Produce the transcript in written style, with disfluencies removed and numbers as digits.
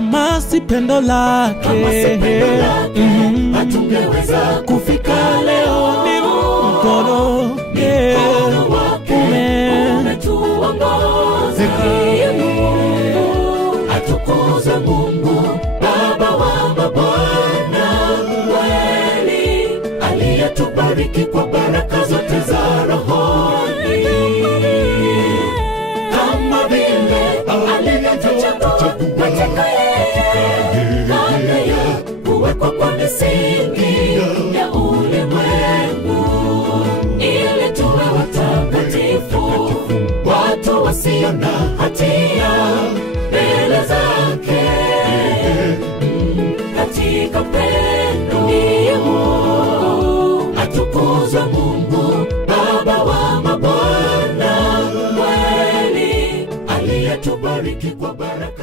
kama si pendo lake hatungeweza kufika leo. Ni mkono wake umetuongoza. Atukuzwe Mungu Baba wa mabwana, kweli aliyetubariki kwa baraka zote za rohoni. Kama vile alivyotuchagua katika yeye kabla ya kuwekwa kwa misingi ya ulimwengu, ili tuwe watakatifu, watu wasio na hatia mbele zake. Katika pendo ndiye Mungu. Atukuzwe Mungu Baba wa mabwana, kweli aliyetubariki kwa baraka